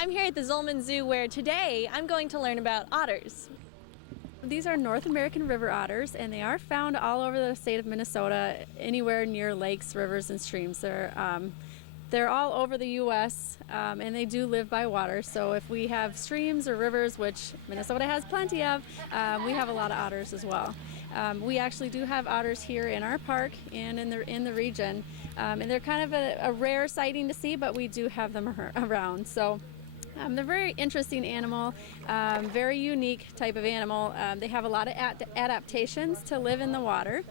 I'm here at the Zolman Zoo where today I'm going to learn about otters. These are North American river otters, and they are found all over the state of Minnesota, anywhere near lakes, rivers, and streams. They're all over the U.S., and they do live by water. So if we have streams or rivers, which Minnesota has plenty of, we have a lot of otters as well. We actually do have otters here in our park and in the region, and they're kind of a rare sighting to see, but we do have them around. So they're a very interesting animal, very unique type of animal. They have a lot of adaptations to live in the water,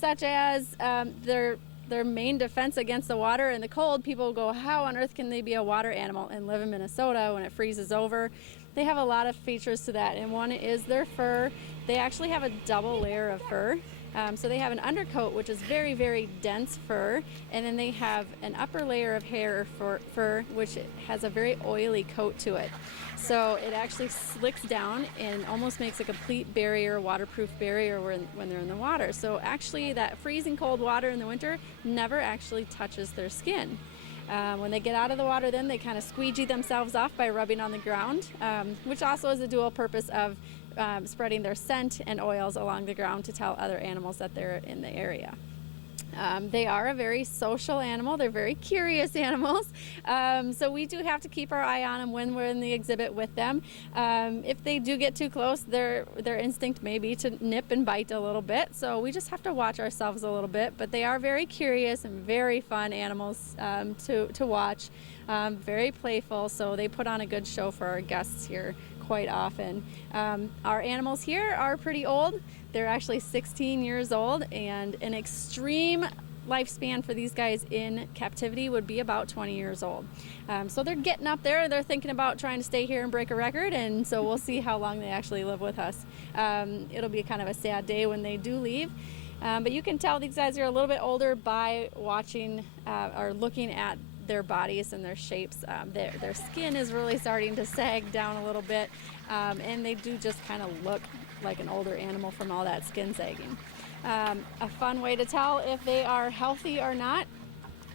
such as their main defense against the water and the cold. People go, how on earth can they be a water animal and live in Minnesota when it freezes over? They have a lot of features to that, and one is their fur. They actually have a double layer of fur. So they have an undercoat, which is very, very dense fur, and then they have an upper layer of hair or fur, which has a very oily coat to it. So it actually slicks down and almost makes a complete barrier, waterproof barrier when they're in the water. So actually that freezing cold water in the winter never actually touches their skin. When they get out of the water, then they kind of squeegee themselves off by rubbing on the ground, which also is a dual purpose of spreading their scent and oils along the ground to tell other animals that they're in the area. They are a very social animal. They're very curious animals. So we do have to keep our eye on them when we're in the exhibit with them. If they do get too close, their instinct may be to nip and bite a little bit. So we just have to watch ourselves a little bit. But they are very curious and very fun animals to watch. Very playful. So they put on a good show for our guests here quite often. Our animals here are pretty old. They're actually 16 years old, and an extreme lifespan for these guys in captivity would be about 20 years old. So they're getting up there. They're thinking about trying to stay here and break a record, and so we'll see how long they actually live with us. It'll be kind of a sad day when they do leave. But you can tell these guys are a little bit older by watching or looking at their bodies and their shapes. Their skin is really starting to sag down a little bit, and they do just kind of look like an older animal from all that skin sagging. A fun way to tell if they are healthy or not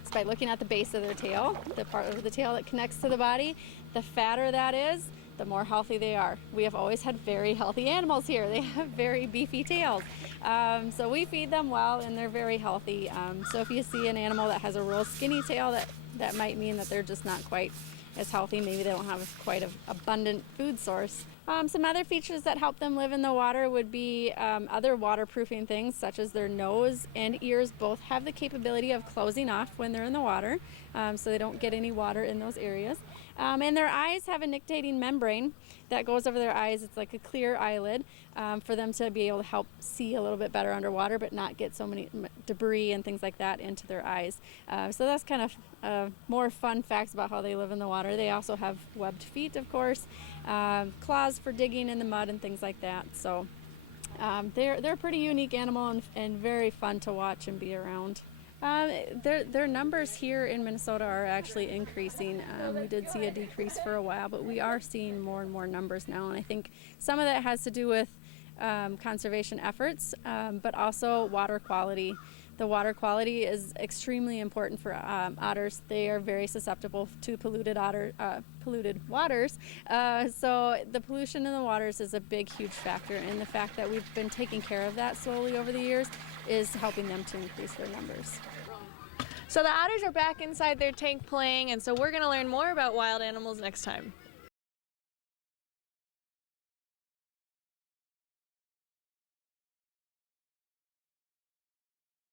is by looking at the base of their tail, the part of the tail that connects to the body. The fatter that is, the more healthy they are. We have always had very healthy animals here. They have very beefy tails. So we feed them well, and they're very healthy. So if you see an animal that has a real skinny tail, that might mean that they're just not quite as healthy. Maybe they don't have quite an abundant food source. Some other features that help them live in the water would be other waterproofing things, such as their nose and ears both have the capability of closing off when they're in the water, so they don't get any water in those areas. And their eyes have a nictitating membrane that goes over their eyes. It's like a clear eyelid for them to be able to help see a little bit better underwater, but not get so many debris and things like that into their eyes. So that's kind of more fun facts about how they live in the water. They also have webbed feet, of course, claws for digging in the mud and things like that. So they're a pretty unique animal and very fun to watch and be around. Their numbers here in Minnesota are actually increasing. We did see a decrease for a while, but we are seeing more and more numbers now, and I think some of that has to do with conservation efforts, but also water quality. The water quality is extremely important for otters. They are very susceptible to polluted waters. So the pollution in the waters is a big, huge factor, and the fact that we've been taking care of that slowly over the years is helping them to increase their numbers. So the otters are back inside their tank playing, and so we're going to learn more about wild animals next time.